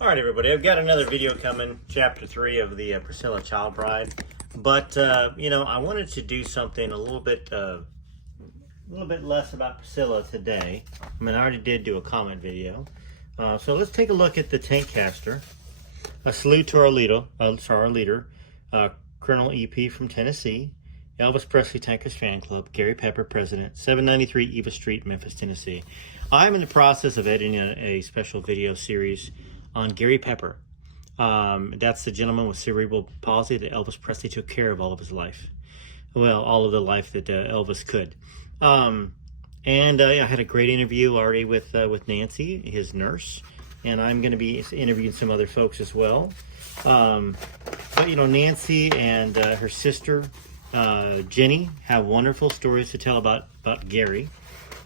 All right, everybody, I've got another video coming, chapter 3 of the Priscilla Child Bride. But, I wanted to do something a little bit less about Priscilla today. I mean, I already did do a comment video. So let's take a look at the Tankcaster. A salute to our leader, Colonel EP from Tennessee, Elvis Presley Tankers Fan Club, Gary Pepper, President, 793 Eva Street, Memphis, Tennessee. I'm in the process of editing a special video series on Gary Pepper. That's the gentleman with cerebral palsy that Elvis Presley took care of all of his life. Well, all of the life that Elvis could. I had a great interview already with Nancy, his nurse, and I'm going to be interviewing some other folks as well. But Nancy and her sister Jenny have wonderful stories to tell about Gary.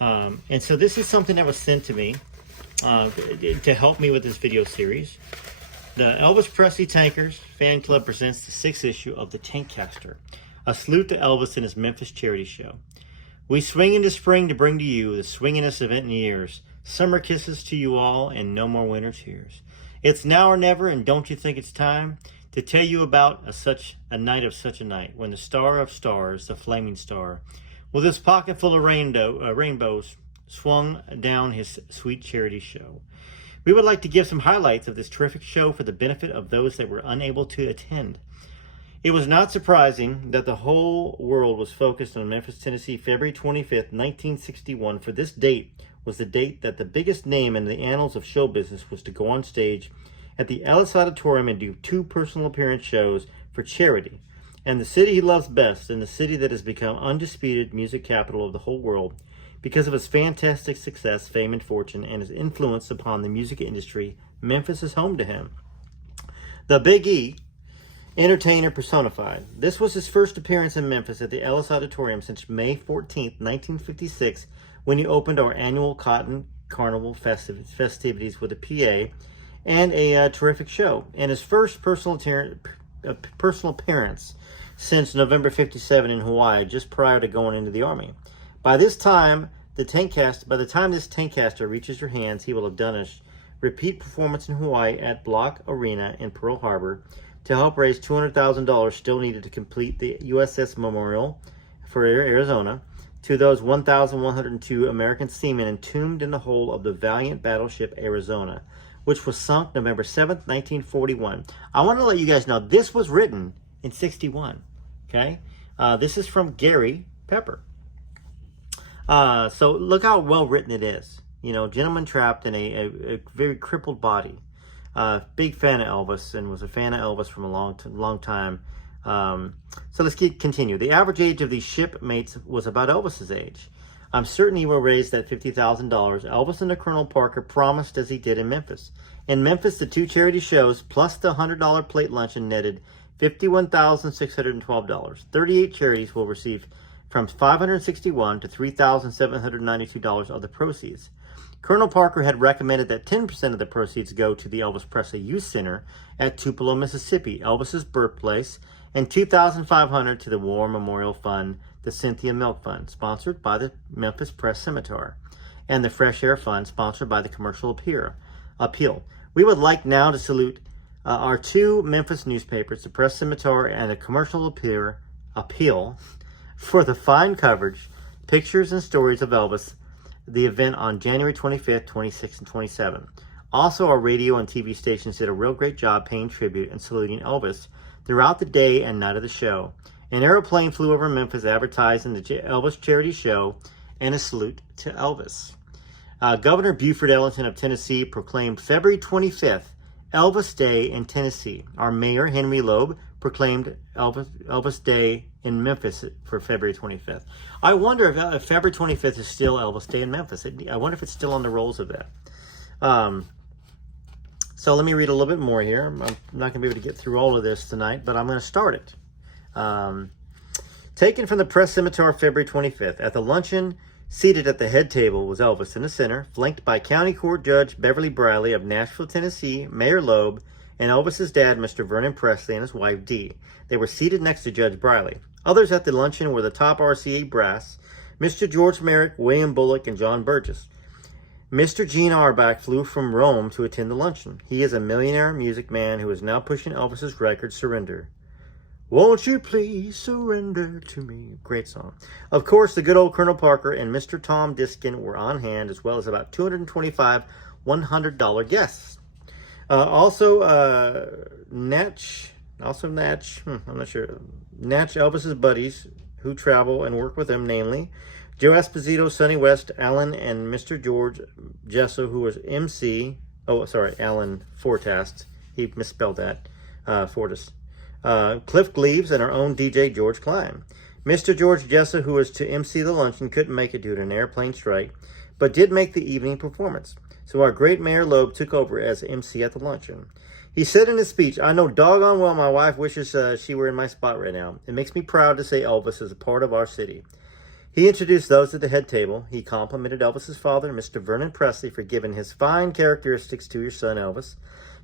And so this is something that was sent to me to help me with this video series. The Elvis Presley Tankers Fan Club presents the 6th issue of the Tankcaster, a salute to Elvis and his Memphis charity show. We swing into spring to bring to you the swingingest event in years. Summer kisses to you all and no more winter tears. It's now or never, and don't you think it's time to tell you about such a night of such a night, when the star of stars, the flaming star, with his pocket full of rainbows, swung down his sweet charity show. We would like to give some highlights of this terrific show for the benefit of those that were unable to attend. It was not surprising that the whole world was focused on Memphis, Tennessee, February 25th, 1961, for this date was the date that the biggest name in the annals of show business was to go on stage at the Ellis Auditorium and do 2 personal appearance shows for charity. And the city he loves best, and the city that has become undisputed music capital of the whole world, because of his fantastic success, fame, and fortune, and his influence upon the music industry, Memphis is home to him. The Big E, entertainer personified. This was his first appearance in Memphis at the Ellis Auditorium since May 14th, 1956, when he opened our annual Cotton Carnival festivities with a PA and a terrific show, and his first personal appearance since November 57 in Hawaii, just prior to going into the Army. By the time this Tankcaster reaches your hands, he will have done a repeat performance in Hawaii at Block Arena in Pearl Harbor to help raise $200,000 still needed to complete the USS Memorial for Arizona to those 1,102 American seamen entombed in the hull of the valiant battleship Arizona, which was sunk November 7th, 1941. I want to let you guys know this was written in 61. Okay? This is from Gary Pepper. So look how well written it is. Gentleman trapped in a very crippled body. Big fan of Elvis, and was a fan of Elvis from a long time. So let's continue. The average age of these shipmates was about Elvis's age. I'm certain he will raise that $50,000. Elvis and the Colonel Parker promised, as he did in Memphis. In Memphis, the 2 charity shows plus the $100 plate luncheon netted $51,612. 38 charities will receive from $561 to $3,792 of the proceeds. Colonel Parker had recommended that 10% of the proceeds go to the Elvis Presley Youth Center at Tupelo, Mississippi, Elvis's birthplace, and $2,500 to the War Memorial Fund, the Cynthia Milk Fund, sponsored by the Memphis Press Scimitar, and the Fresh Air Fund, sponsored by the Commercial Appeal. We would like now to salute our 2 Memphis newspapers, the Press Scimitar and the Commercial Appeal, for the fine coverage, pictures, and stories of Elvis, the event on January 25th, 26th, and 27th. Also, our radio and TV stations did a real great job paying tribute and saluting Elvis throughout the day and night of the show. An airplane flew over Memphis advertising the Elvis charity show and a salute to Elvis. Governor Buford Ellington of Tennessee proclaimed February 25th Elvis Day in Tennessee. Our mayor, Henry Loeb, proclaimed Elvis Day in Memphis for February 25th. I wonder if February 25th is still Elvis Day in Memphis. I wonder if it's still on the rolls of that. So let me read a little bit more here. I'm not going to be able to get through all of this tonight, but I'm going to start it. Taken from the Press Scimitar, February 25th. At the luncheon, seated at the head table was Elvis in the center, flanked by County Court Judge Beverly Briley of Nashville, Tennessee, Mayor Loeb, and Elvis's dad, Mr. Vernon Presley, and his wife, Dee. They were seated next to Judge Briley. Others at the luncheon were the top RCA brass, Mr. George Merrick, William Bullock, and John Burgess. Mr. Gene Auerbach flew from Rome to attend the luncheon. He is a millionaire music man who is now pushing Elvis's record, Surrender. Won't you please surrender to me? Great song. Of course, the good old Colonel Parker and Mr. Tom Diskin were on hand, as well as about 225 $100 guests. Also, Natch, I'm not sure. Natch, Elvis's buddies who travel and work with him, namely Joe Esposito, Sonny West, Alan, and Mr. George Gesso, who was MC. Oh, sorry, Alan Fortast. He misspelled that. Fortas. Cliff Gleaves, and our own DJ George Klein. Mr. George Gesso, who was to MC the luncheon, couldn't make it due to an airplane strike, but did make the evening performance. So our great Mayor Loeb took over as MC at the luncheon. He said in his speech, "I know doggone well my wife wishes she were in my spot right now. It makes me proud to say Elvis is a part of our city." He introduced those at the head table. He complimented Elvis's father, Mr. Vernon Presley, for giving his fine characteristics to your son, Elvis.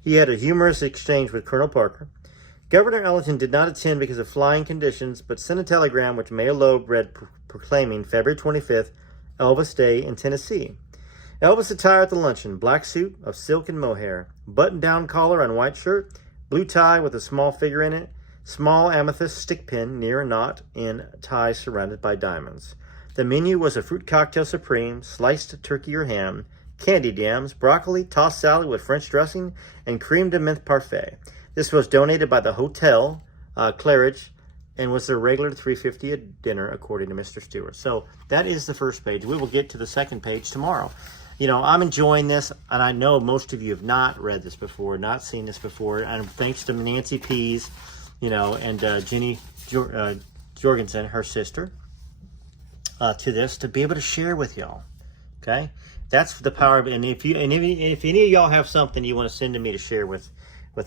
He had a humorous exchange with Colonel Parker. Governor Ellington did not attend because of flying conditions, but sent a telegram which Mayor Loeb read proclaiming February 25th, Elvis Day in Tennessee. Elvis attire at the luncheon: black suit of silk and mohair, button-down collar on white shirt, blue tie with a small figure in it, small amethyst stick pin near a knot in tie surrounded by diamonds. The menu was a fruit cocktail supreme, sliced turkey or ham, candied yams, broccoli, tossed salad with French dressing, and creme de menthe parfait. This was donated by the Hotel Claridge and was their regular $3.50 a dinner, according to Mr. Stewart. So that is the first page. We will get to the second page tomorrow. You know, I'm enjoying this, and I know most of you have not read this before, not seen this before, and thanks to Nancy Pease, you know, and Jenny Jorgensen, her sister, to this, to be able to share with y'all. Okay? That's the power of it. And if any of y'all have something you want to send to me to share with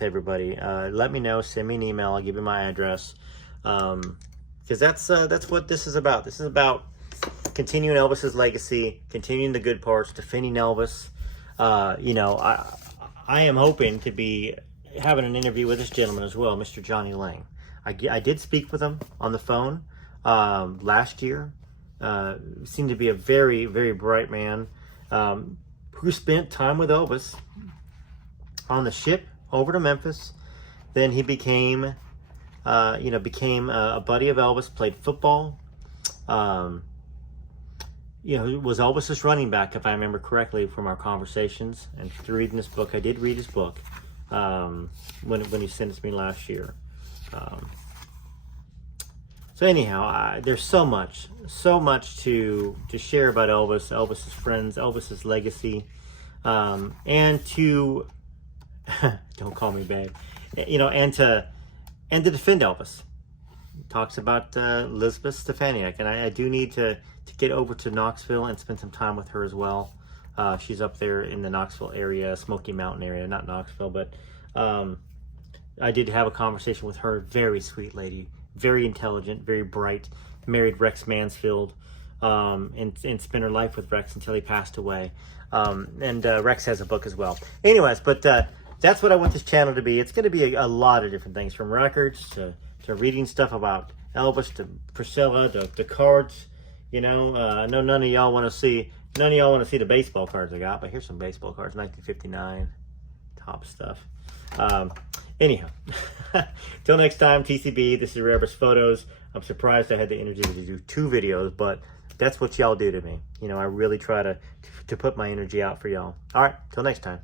everybody, let me know. Send me an email. I'll give you my address. Because that's what this is about. This is about continuing Elvis's legacy, continuing the good parts, defending Elvis. You know, I am hoping to be having an interview with this gentleman as well, Mr. Johnny Lang. I did speak with him on the phone last year. Seemed to be a very, very bright man who spent time with Elvis on the ship over to Memphis. Then he became a buddy of Elvis, played football. You know, was Elvis's running back, if I remember correctly from our conversations and through reading this book. I did read his book when he sent it to me last year. So anyhow, there's so much to share about Elvis, Elvis's friends, Elvis's legacy, and to don't call me babe, you know, and to defend Elvis. Talks about Elizabeth Stefaniak, and I do need to get over to Knoxville and spend some time with her as well. She's up there in the Knoxville area, Smoky Mountain area, not Knoxville, but I did have a conversation with her. Very sweet lady, very intelligent, very bright, married Rex Mansfield, and spent her life with Rex until he passed away. And Rex has a book as well. Anyways, but that's what I want this channel to be. It's going to be a lot of different things, from records to reading stuff about Elvis, to Priscilla, to cards. You know, I know none of y'all want to see the baseball cards I got, but here's some baseball cards, 1959, top stuff. Anyhow, till next time, TCB, this is Rebus Photos. I'm surprised I had the energy to do 2 videos, but that's what y'all do to me. You know, I really try to put my energy out for y'all. All right, till next time.